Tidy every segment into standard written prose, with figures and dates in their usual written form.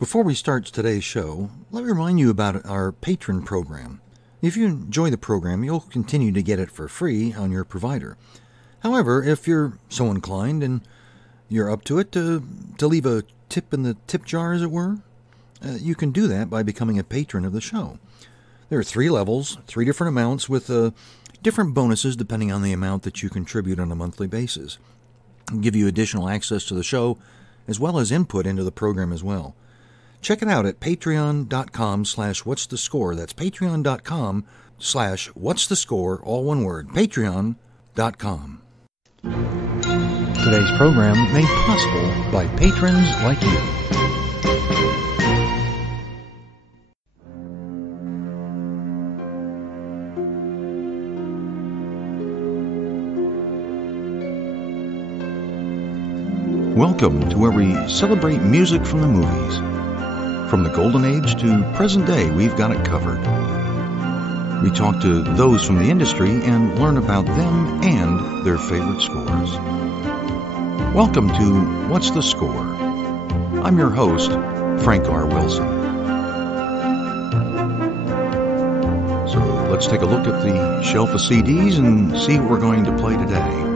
Before we start today's show, let me remind you about our patron program. If you enjoy the program, you'll continue to get it for free on your provider. However, if you're so inclined and you're up to it to leave a tip in the tip jar, as it were, you can do that by becoming a patron of the show. There are 3 levels, 3 different amounts with different bonuses depending on the amount that you contribute on a monthly basis. It'll give you additional access to the show as well as input into the program as well. Check it out at patreon.com/whatsthescore. That's patreon.com/whatsthescore, all one word, patreon.com. Today's program made possible by patrons like you. Welcome to where we celebrate music from the movies. From the golden age to present day, we've got it covered. We talk to those from the industry and learn about them and their favorite scores. Welcome to What's the Score? I'm your host, Frank R. Wilson. So let's take a look at the shelf of CDs and see what we're going to play today.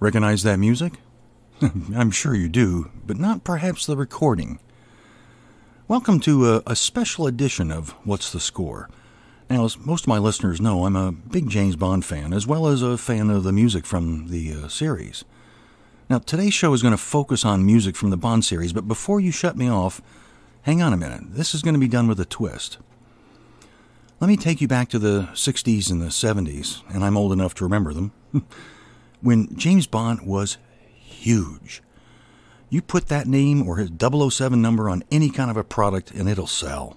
Recognize that music? I'm sure you do, but not perhaps the recording. Welcome to a special edition of What's the Score? Now, as most of my listeners know, I'm a big James Bond fan, as well as a fan of the music from the series. Now, today's show is going to focus on music from the Bond series, but before you shut me off, hang on a minute. This is going to be done with a twist. Let me take you back to the 60s and the 70s, and I'm old enough to remember them. When James Bond was huge. You put that name or his 007 number on any kind of a product and it'll sell.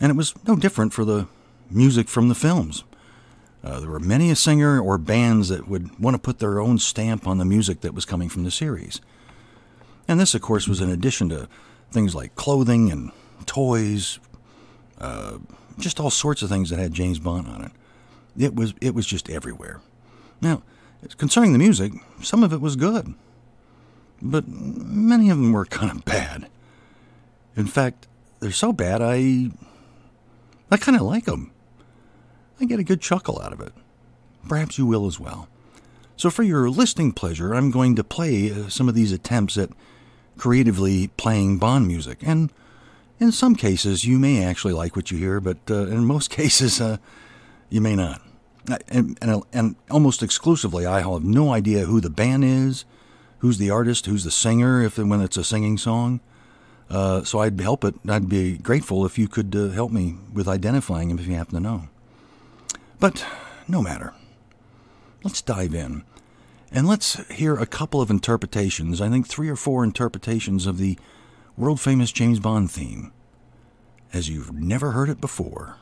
And it was no different for the music from the films. There were many a singer or bands that would want to put their own stamp on the music that was coming from the series. And this, of course, was in addition to things like clothing and toys, just all sorts of things that had James Bond on it. It was just everywhere. Now, concerning the music, some of it was good, but many of them were kind of bad. In fact, they're so bad, I kind of like them. I get a good chuckle out of it. Perhaps you will as well. So for your listening pleasure, I'm going to play some of these attempts at creatively playing Bond music, and in some cases, you may actually like what you hear, but in most cases, you may not. And almost exclusively, I have no idea who the band is, who's the artist, who's the singer, when it's a singing song. So I'd be grateful if you could help me with identifying them if you happen to know. But no matter. Let's dive in. And let's hear a couple of interpretations, I think 3 or 4 interpretations of the world-famous James Bond theme, as you've never heard it before.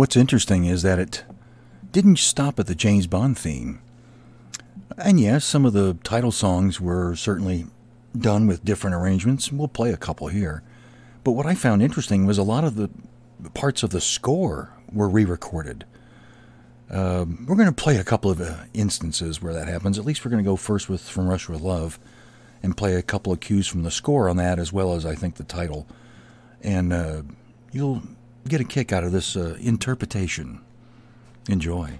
What's interesting is that it didn't stop at the James Bond theme. And yes, some of the title songs were certainly done with different arrangements. We'll play a couple here. But what I found interesting was a lot of the parts of the score were re-recorded. We're going to play a couple of instances where that happens. At least we're going to go first with From Russia with Love and play a couple of cues from the score on that, as well as, I think, the title. And you'll get a kick out of this interpretation. Enjoy.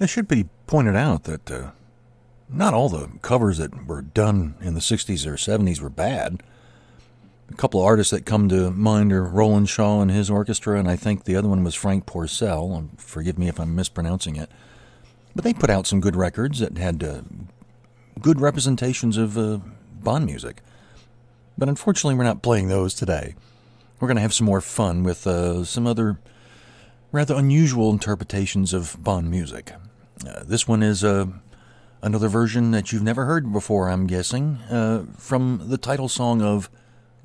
It should be pointed out that not all the covers that were done in the 60s or 70s were bad. A couple of artists that come to mind are Roland Shaw and his orchestra, and I think the other one was Frank Porcel. Forgive me if I'm mispronouncing it. But they put out some good records that had good representations of Bond music. But unfortunately, we're not playing those today. We're going to have some more fun with some other rather unusual interpretations of Bond music. This one is another version that you've never heard before, I'm guessing, from the title song of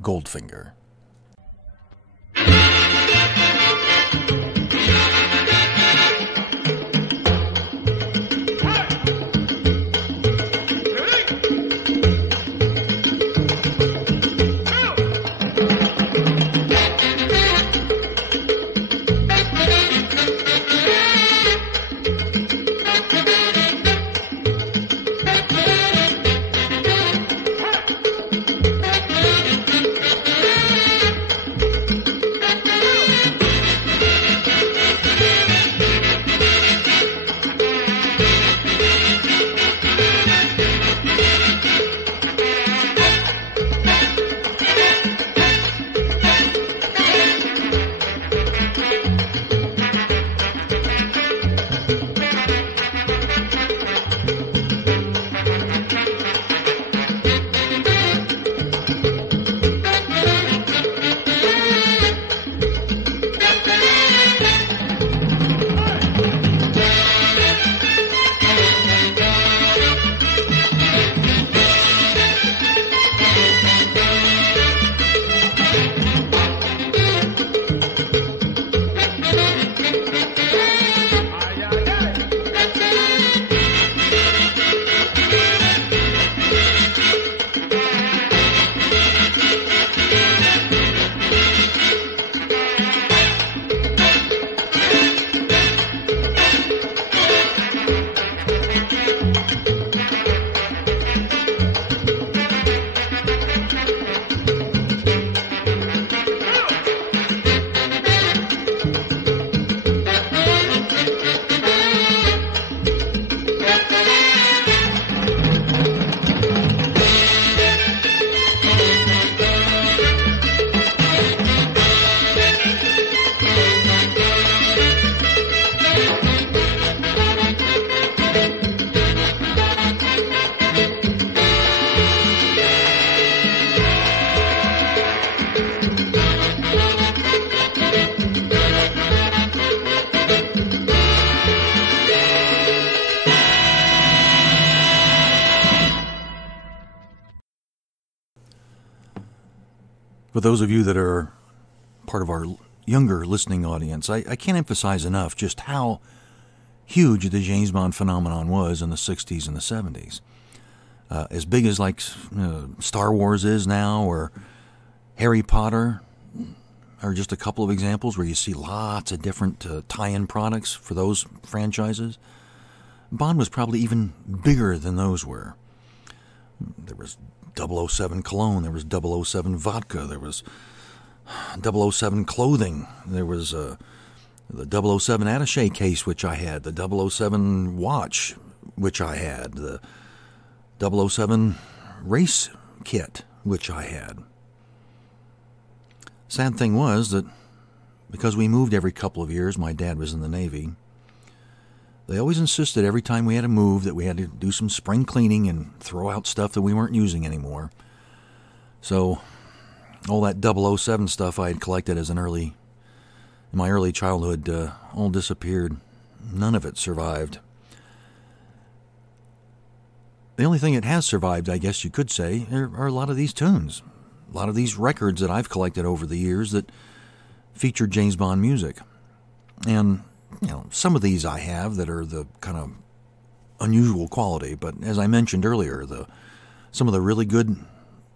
Goldfinger. For those of you that are part of our younger listening audience, I can't emphasize enough just how huge the James Bond phenomenon was in the 60s and the 70s. As big as like Star Wars is now, or Harry Potter, are just a couple of examples where you see lots of different tie-in products for those franchises. Bond was probably even bigger than those were. There was 007 cologne, there was 007 vodka, there was 007 clothing, there was the 007 attaché case, which I had, the 007 watch, which I had, the 007 race kit, which I had. Sad thing was that because we moved every couple of years, my dad was in the Navy, they always insisted every time we had to move that we had to do some spring cleaning and throw out stuff that we weren't using anymore. So all that 007 stuff I had collected in my early childhood all disappeared. None of it survived. The only thing that has survived, I guess you could say, are a lot of these tunes. A lot of these records that I've collected over the years that featured James Bond music. And some of these I have that are the kind of unusual quality, but as I mentioned earlier, some of the really good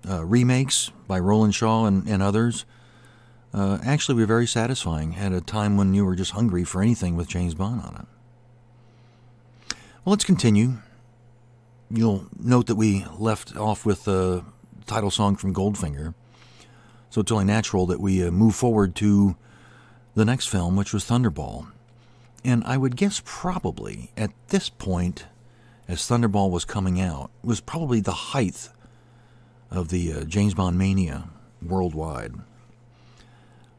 remakes by Roland Shaw and others actually were very satisfying at a time when you were just hungry for anything with James Bond on it. Well, let's continue. You'll note that we left off with the title song from Goldfinger, so it's only natural that we move forward to the next film, which was Thunderball. And I would guess probably at this point, as Thunderball was coming out, was probably the height of the James Bond mania worldwide.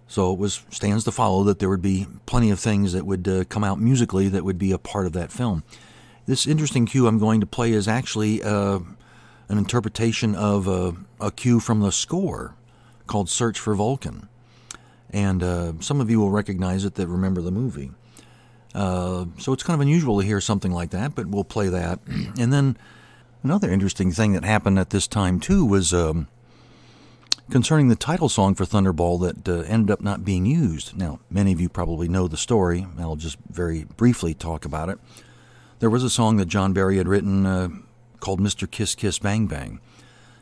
So it stands to follow that there would be plenty of things that would come out musically that would be a part of that film. This interesting cue I'm going to play is actually an interpretation of a cue from the score called Search for Vulcan. And some of you will recognize it that remember the movie. So it's kind of unusual to hear something like that, but we'll play that. And then another interesting thing that happened at this time, too, was concerning the title song for Thunderball that ended up not being used. Now, many of you probably know the story. I'll just very briefly talk about it. There was a song that John Barry had written called Mr. Kiss Kiss Bang Bang.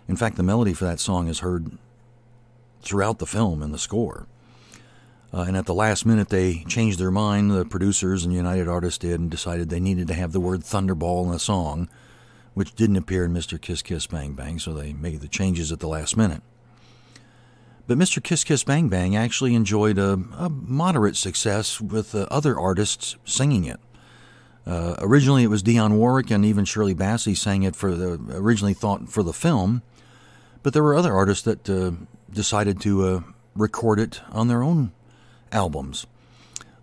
In fact, the melody for that song is heard throughout the film and the score. And at the last minute, they changed their mind, the producers and United Artists did, and decided they needed to have the word Thunderball in the song, which didn't appear in Mr. Kiss Kiss Bang Bang, so they made the changes at the last minute. But Mr. Kiss Kiss Bang Bang actually enjoyed a moderate success with other artists singing it. Originally, it was Dionne Warwick and even Shirley Bassey sang it originally thought for the film, but there were other artists that decided to record it on their own albums.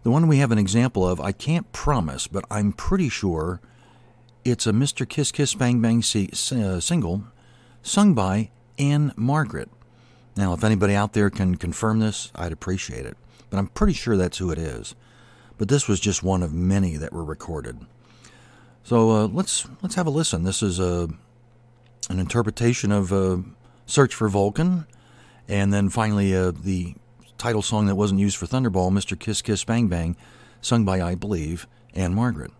The one we have an example of, I can't promise, but I'm pretty sure it's a Mr. Kiss Kiss Bang Bang single sung by Anne Margaret. Now, if anybody out there can confirm this, I'd appreciate it. But I'm pretty sure that's who it is. But this was just one of many that were recorded. So let's have a listen. This is an interpretation of Search for Vulcan. And then finally, the title song that wasn't used for Thunderball, Mr. Kiss Kiss Bang Bang, sung by, I believe, Anne Margaret.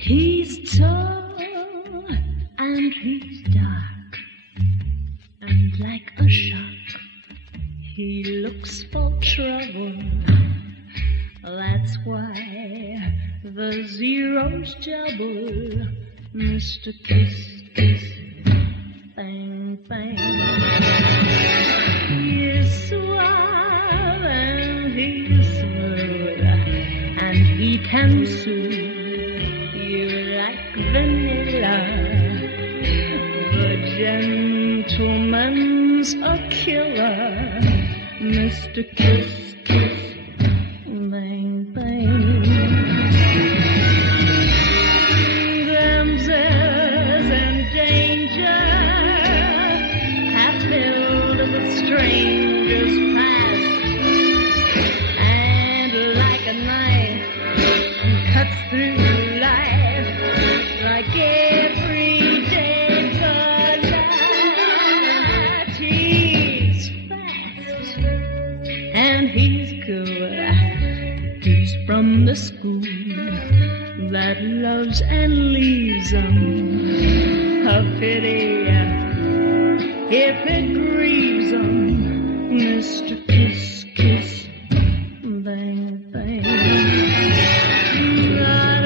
He's tall and he's dark, and like a shark, he looks for trouble That's why the zeros double, Mr. Kiss, Kiss, bang, bang. He's suave and he's smooth, and he can soothe you like vanilla. The gentleman's a killer, Mr. Kiss, Kiss, bang, bang. Damsels in danger have filled the stranger's past, and like a knife cuts through life, like everyday daylight. He's fast and he's good. He's from the school that loves and leaves 'em. A pity if it grieves 'em, Mr. Kiss, Kiss, bang, bang. Not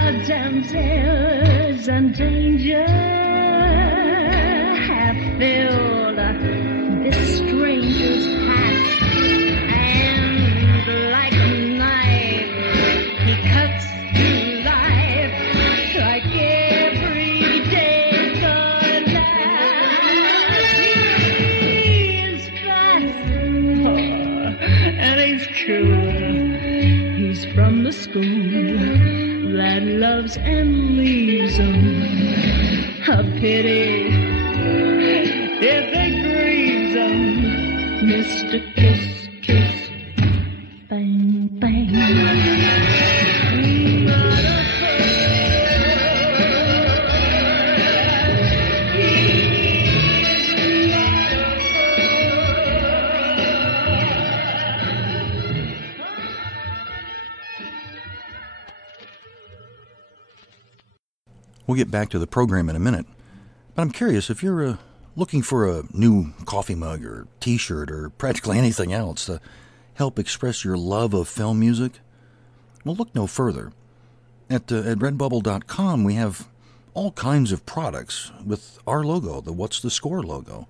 a damsels and danger have filled this stranger's past, and like a knife he cuts through life, like every day the last. He is fast, and he's cool. He's from the school that loves and leaves 'em. A pity if it grieves 'em, Mr. Kiss, Kiss, bang, bang. We'll get back to the program in a minute, but I'm curious if you're looking for a new coffee mug or t-shirt or practically anything else to help express your love of film music. Well, look no further. At redbubble.com, we have all kinds of products with our logo, the What's the Score logo,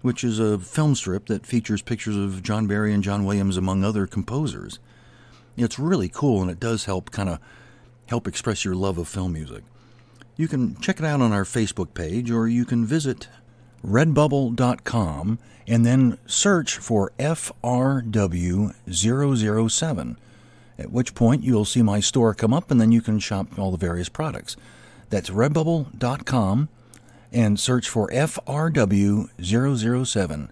which is a film strip that features pictures of John Barry and John Williams, among other composers. It's really cool, and it does help express your love of film music. You can check it out on our Facebook page, or you can visit redbubble.com and then search for FRW007, at which point you'll see my store come up, and then you can shop all the various products. That's redbubble.com and search for FRW007,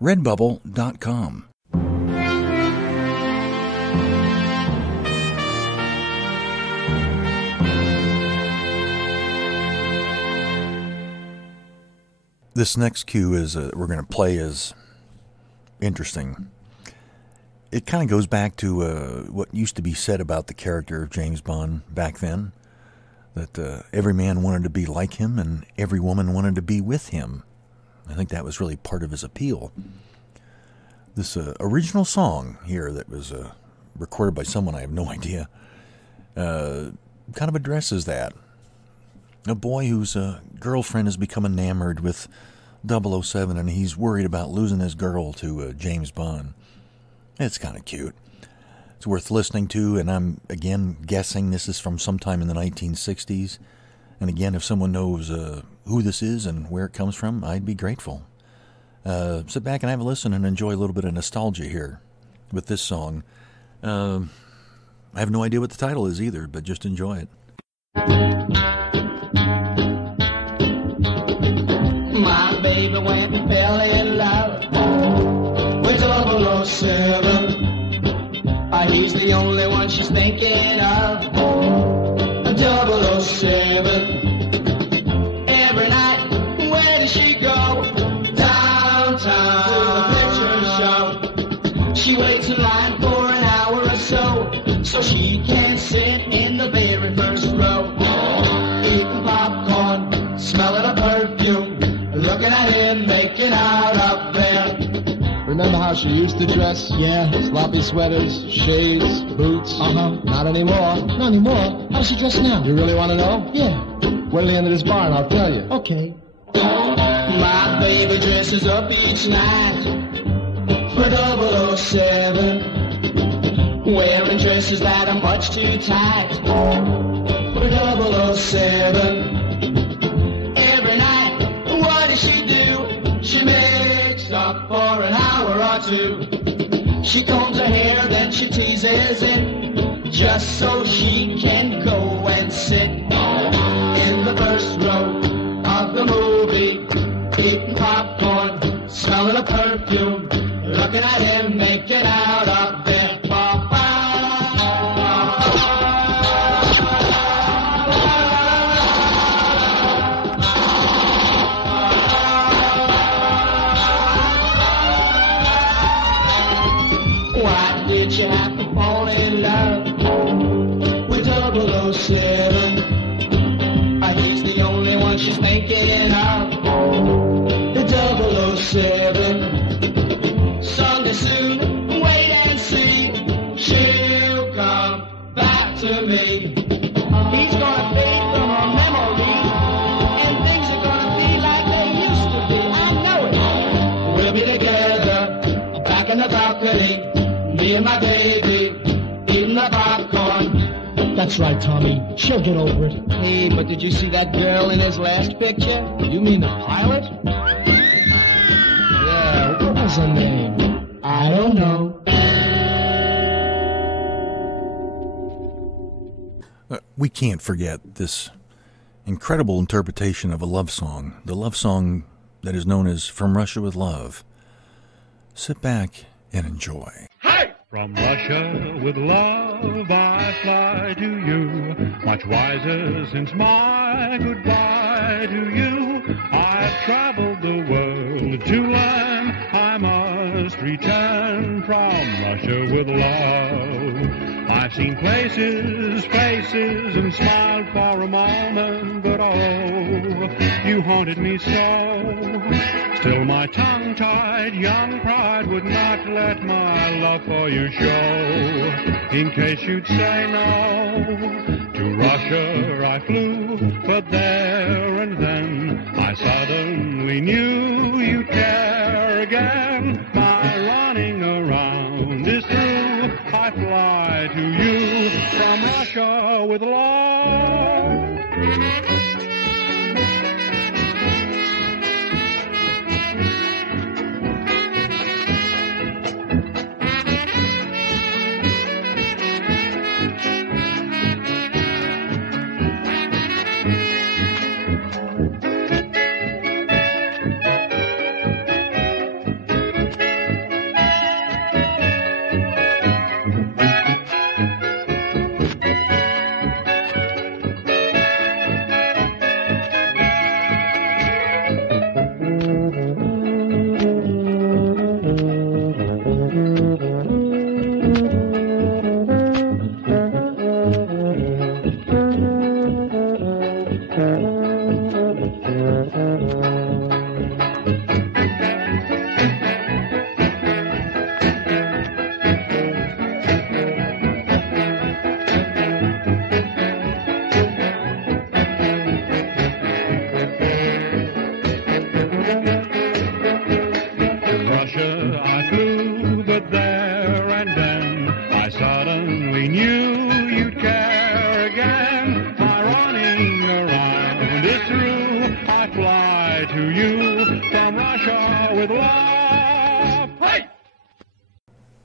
redbubble.com. This next cue we're going to play is interesting. It kind of goes back to what used to be said about the character of James Bond back then, that every man wanted to be like him and every woman wanted to be with him. I think that was really part of his appeal. This original song here that was recorded by someone I have no idea kind of addresses that. A boy whose girlfriend has become enamored with 007, and he's worried about losing his girl to James Bond. It's kind of cute. It's worth listening to, and I'm, again, guessing this is from sometime in the 1960s. And again, if someone knows who this is and where it comes from, I'd be grateful. Sit back and have a listen and enjoy a little bit of nostalgia here with this song. I have no idea what the title is either, but just enjoy it. My baby went and fell in love with 007. He's the only one she's thinking of. 007. Every night, where does she go? Downtown to the picture show. She waits in line for an hour or so she can sit in the very first row. how she used to dress? Yeah. Sloppy sweaters, shades, boots. Not anymore. Not anymore. How does she dress now? You really want to know? Yeah. Wait till the end of this bar and I'll tell you. Okay. My baby dresses up each night for 007. Wearing dresses that are much too tight for 007. Every night, what does she do? She makes up for an hour or two. She combs her hair, then she teases it, just so she can go and sit in the first row of the movie, eating popcorn, smelling a perfume, looking at him making out of bed. Why did you have to fall in love with 007? He's the only one she's thinking of. The 007. Someday soon, wait and see. She'll come back to me. He's gonna fade from her memory, and things are gonna be like they used to be. I know it. We'll be together, back in the balcony. Me and my baby, eating the popcorn. That's right, Tommy. She'll get over it. Hey, but did you see that girl in his last picture? You mean the pilot? Yeah, What was her name? I don't know. We can't forget this incredible interpretation of a love song, the love song that is known as From Russia with Love. Sit back and enjoy. From Russia with love I fly to you, much wiser since my goodbye to you. I've traveled the world to learn I must return from Russia with love. I've seen places, faces, and smiled for a moment, but oh, you haunted me so. Still my tongue-tied young pride would not let my love for you show. In case you'd say no, to Russia I flew, but there and then I suddenly knew you'd care again. My running around is through, I fly to you from Russia with love.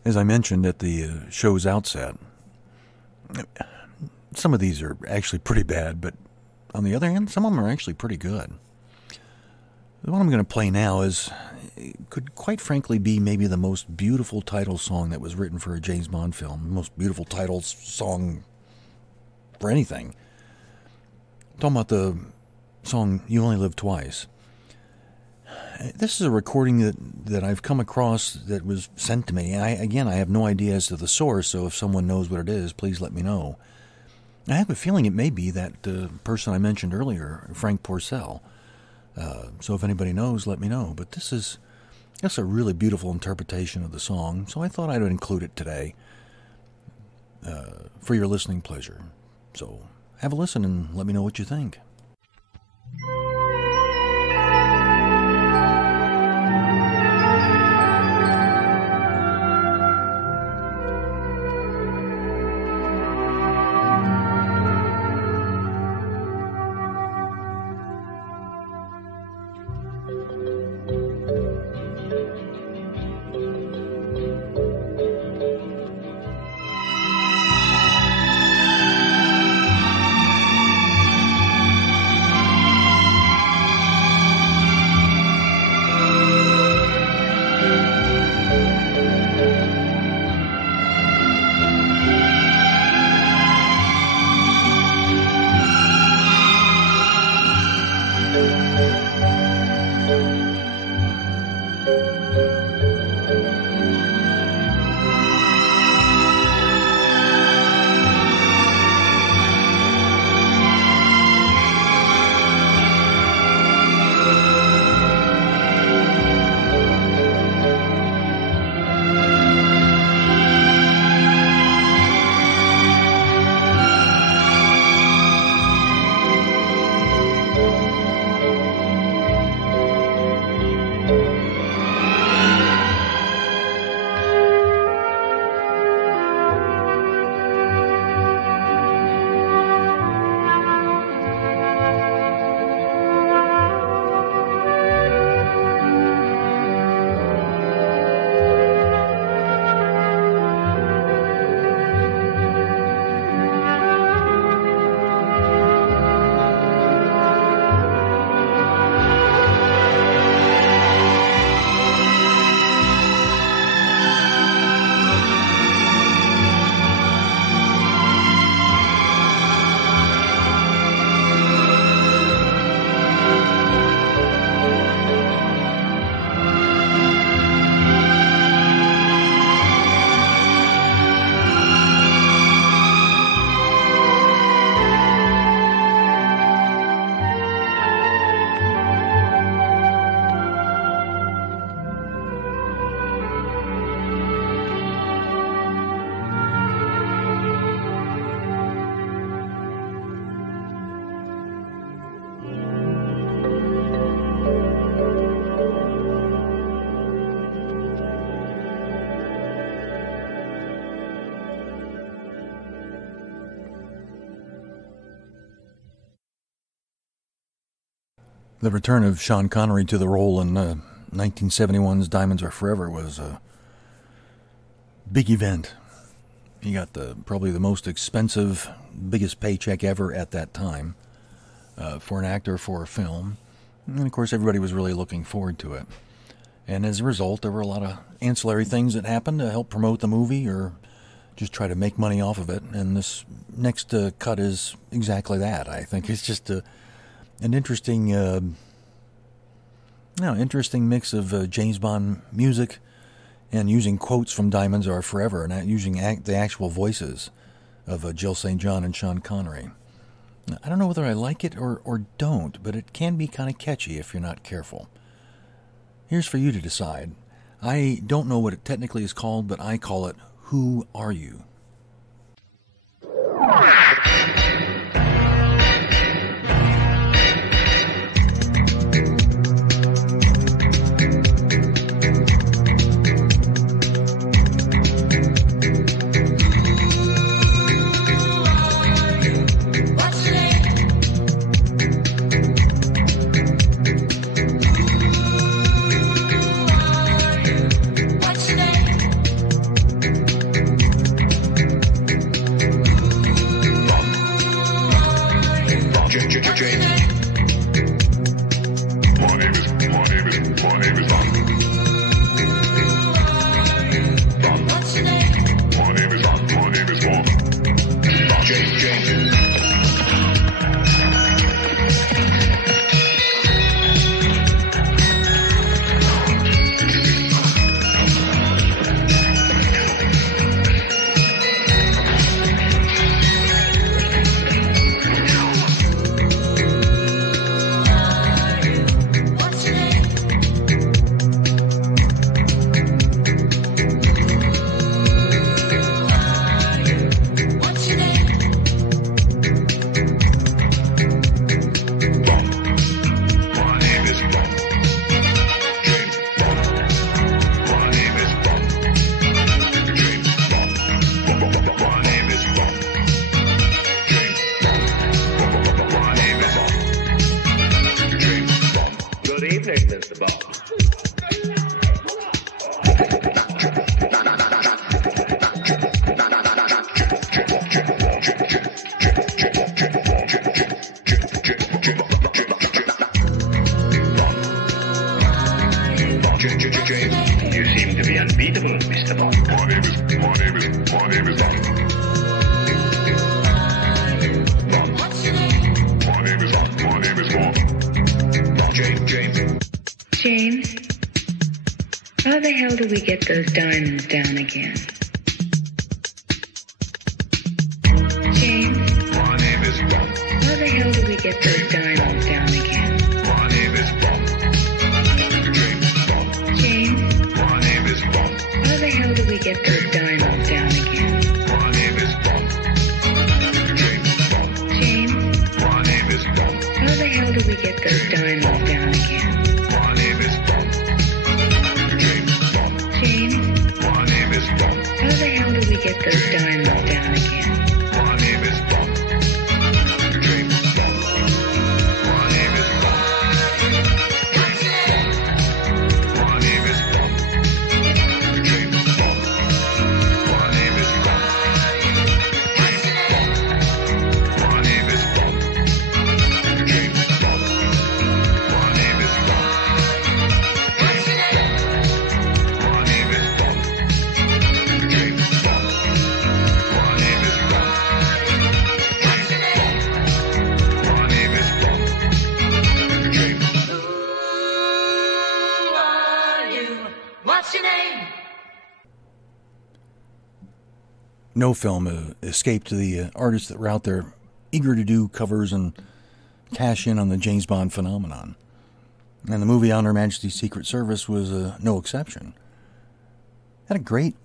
As I mentioned at the show's outset, some of these are actually pretty bad, but on the other hand, some of them are actually pretty good. The one I'm going to play now could quite frankly be maybe the most beautiful title song that was written for a James Bond film. The most beautiful title song for anything. I'm talking about the song You Only Live Twice. This is a recording that I've come across that was sent to me. I have no idea as to the source, so if someone knows what it is, please let me know. I have a feeling it may be that person I mentioned earlier, Frank Porcell. So if anybody knows, let me know. But this is That's a really beautiful interpretation of the song, so I thought I'd include it today for your listening pleasure. So have a listen and let me know what you think. The return of Sean Connery to the role in 1971's Diamonds Are Forever was a big event. He got probably the most expensive, biggest paycheck ever at that time for an actor for a film. And, of course, everybody was really looking forward to it. And as a result, there were a lot of ancillary things that happened to help promote the movie or just try to make money off of it. And this next cut is exactly that. I think it's just an interesting, interesting mix of James Bond music and using quotes from Diamonds Are Forever and using the actual voices of Jill St. John and Sean Connery. I don't know whether I like it or don't, but it can be kind of catchy if you're not careful. Here's for you to decide. I don't know what it technically is called, but I call it Who Are You? we get those diamonds down again? James? My name is Bob. How the hell do we get those diamonds down again? My name is Bob. James Bob. James? My name is Bob. How the hell do we get those diamonds down again? My name is Bob. James Bob. James? My name is Bob. How the hell do we get those diamonds down again? My name is Bob. James Bob. James? My name is Bob. How the hell do we get those diamonds down again? My name is Bob. James Bob. My name is Bob. James Bob. My name is Bob. James Bob. My name is Bob. James Bob. My name is Bob. James Bob. My name is Bob. James Bob. My name is Bob. James Bob. My name is Bob. James Bob. My name is Bob. James. Who are you? What's your name? No film escaped the artists that were out there eager to do covers and cash in on the James Bond phenomenon. And the movie On Her Majesty's Secret Service was no exception. Had a great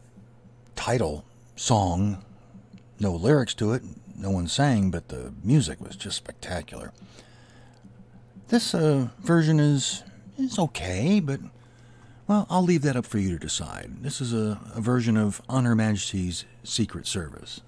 title song, no lyrics to it, no one sang, but the music was just spectacular. This version is okay, but, well, I'll leave that up for you to decide. This is a version of On Her Majesty's Secret Service.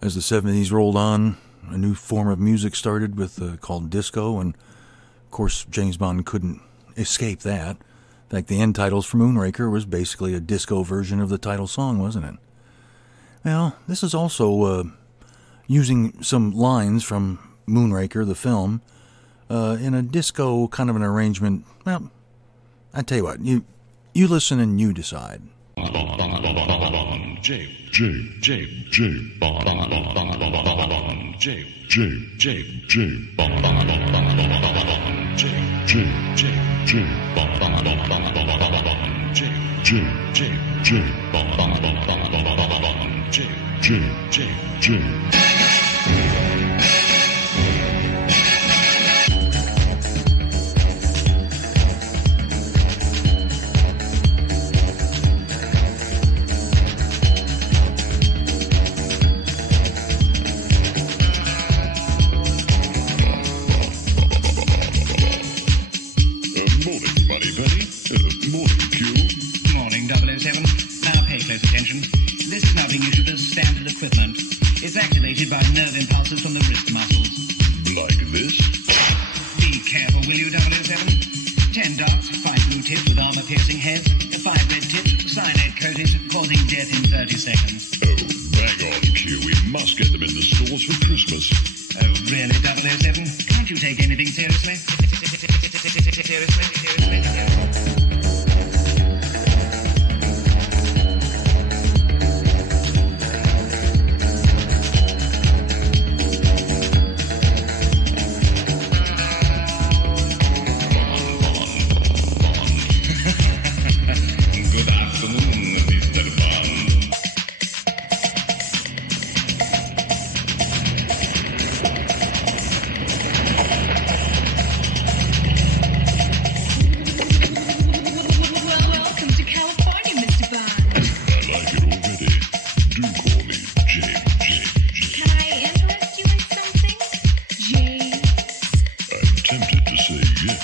As the 70s rolled on, a new form of music started with called disco, and of course James Bond couldn't escape that. In fact, the end titles for Moonraker was basically a disco version of the title song, wasn't it? Well, this is also using some lines from Moonraker, the film, in a disco kind of an arrangement. Well, I tell you what, you listen and you decide. Morning, 007. Now pay close attention. This is now being issued as standard equipment. It's activated by nerve impulses from the wrist muscles. Like this? Be careful, will you, 007? 10 dots, 5 blue tips with armor-piercing heads, 5 red tips, cyanide coated, causing death in 30 seconds. Oh, bang on, Q. We must get them in the stores for Christmas. Oh, really, 007? Can't you take anything seriously? Seriously? Good afternoon, Mr. Bond. Welcome to California, Mr. Bond. I like it already. Do call me James. Can I interest you in something? James, I'm tempted to say yes.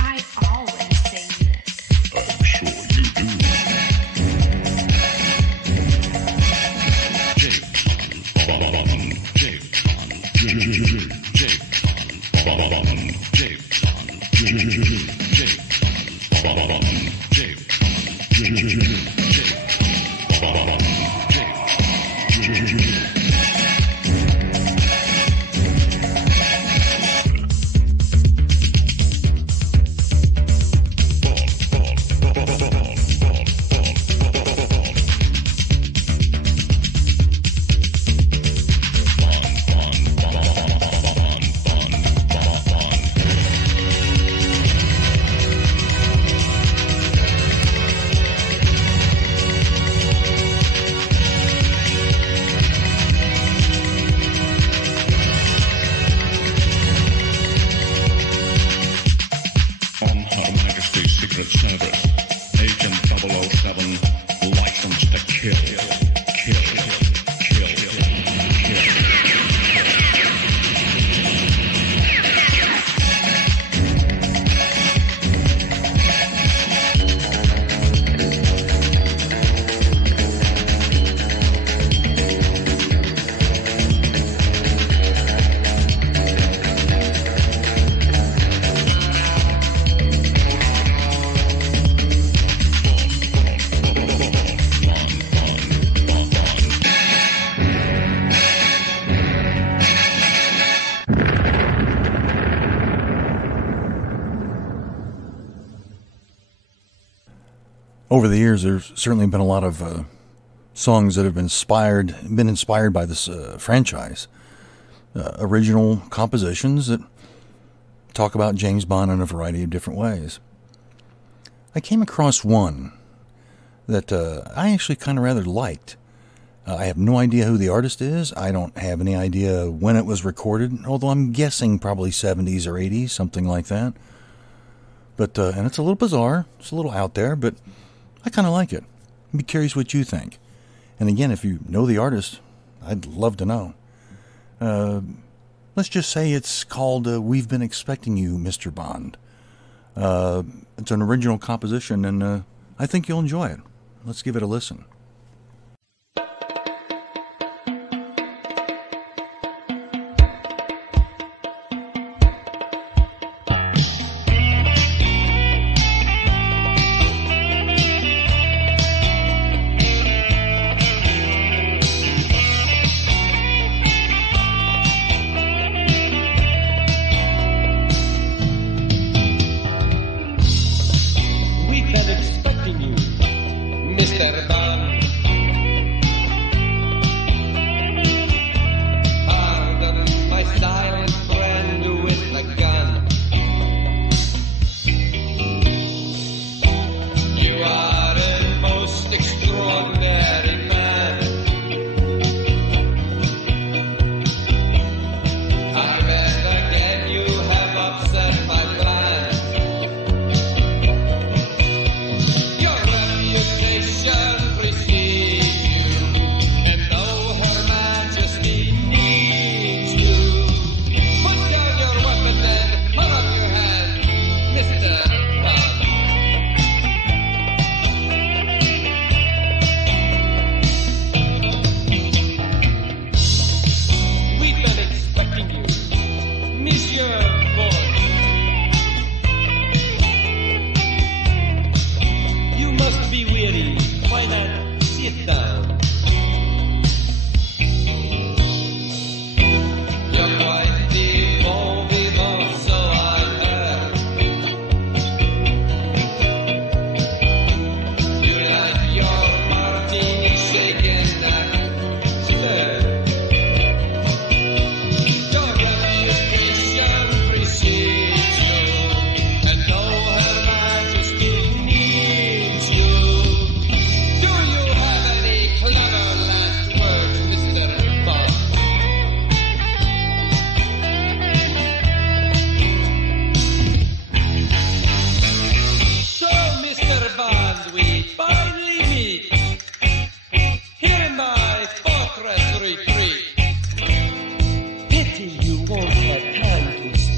I always say yes. I'm sure you do. James Bond. James Bond. James Bond. James Bond. James Bond. On Her Majesty's Secret Service, Agent 007, licensed to kill. Over the years, there's certainly been a lot of songs that have been inspired by this franchise. Original compositions that talk about James Bond in a variety of different ways. I came across one that I actually kind of rather liked. I have no idea who the artist is. I don't have any idea when it was recorded, although I'm guessing probably 70s or 80s, something like that. But and it's a little bizarre. It's a little out there, but I kind of like it. I'd be curious what you think. And again, if you know the artist, I'd love to know. Let's just say it's called We've Been Expecting You, Mr. Bond. It's an original composition, and I think you'll enjoy it. Let's give it a listen.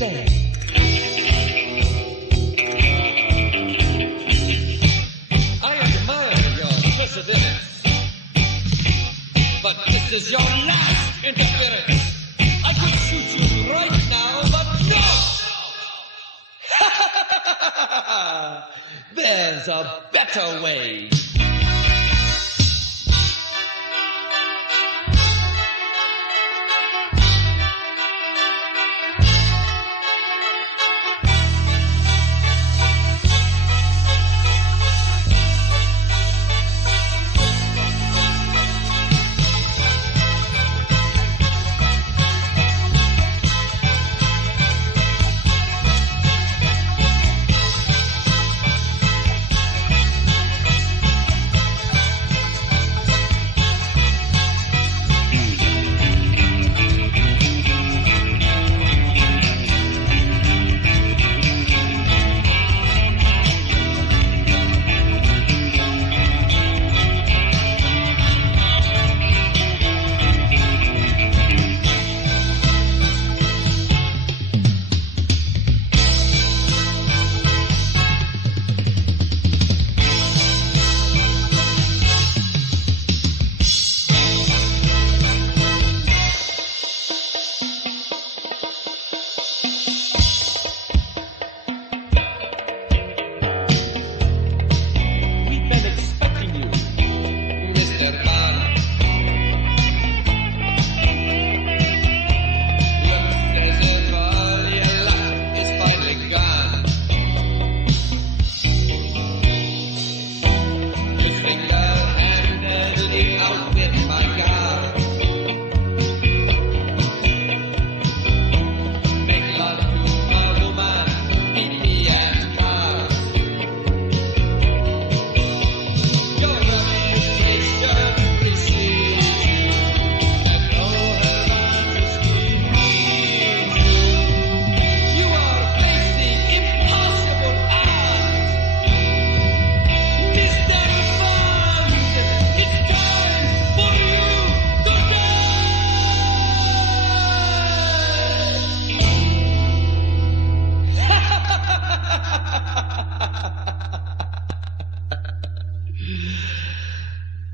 Mister. I admire your perseverance, but this is your last interference. I could shoot you right now, but no! There's a better way.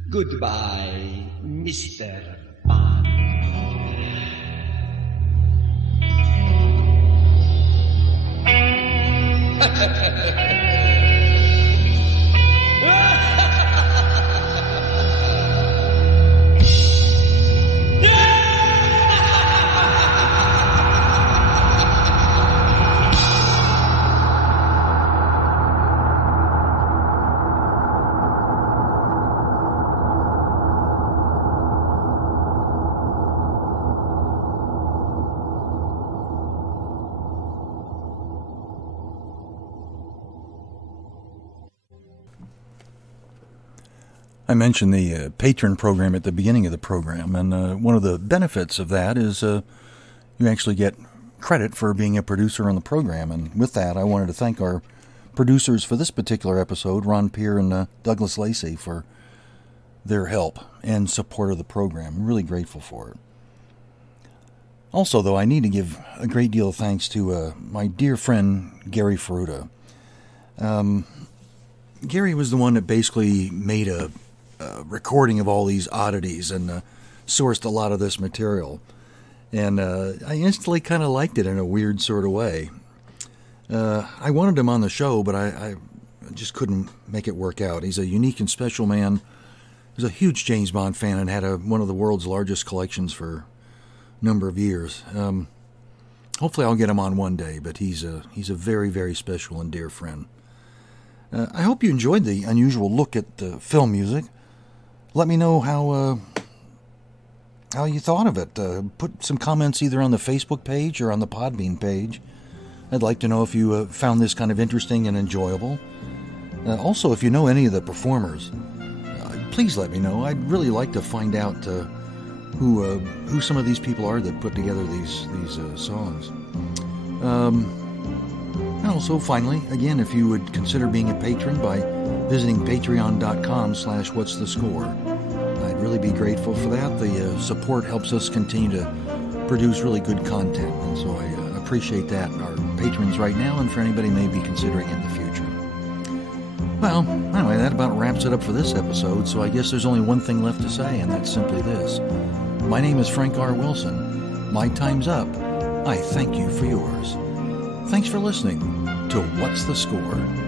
Goodbye, Mr. Bond. I mentioned the patron program at the beginning of the program, and one of the benefits of that is you actually get credit for being a producer on the program. And with that, I wanted to thank our producers for this particular episode, Ron Peer and Douglas Lacey, for their help and support of the program. I'm really grateful for it. Also, though, I need to give a great deal of thanks to my dear friend, Gary Ferruta. Gary was the one that basically made a recording of all these oddities and sourced a lot of this material. And I instantly kind of liked it in a weird sort of way. I wanted him on the show, but I just couldn't make it work out. He's a unique and special man. He's a huge James Bond fan and had one of the world's largest collections for a number of years. Hopefully I'll get him on one day, but he's a very, very special and dear friend. I hope you enjoyed the unusual look at film music. Let me know how you thought of it. Put some comments either on the Facebook page or on the Podbean page. I'd like to know if you found this kind of interesting and enjoyable. Also, if you know any of the performers, please let me know. I'd really like to find out who some of these people are that put together these songs. And also, finally, again, if you would consider being a patron by visiting patreon.com/whatsthescore. I'd really be grateful for that. The support helps us continue to produce really good content, and so I appreciate that, our patrons right now, and for anybody may be considering in the future. Well, anyway, that about wraps it up for this episode, so I guess there's only one thing left to say, and that's simply this. My name is Frank R. Wilson. My time's up. I thank you for yours. Thanks for listening to What's the Score?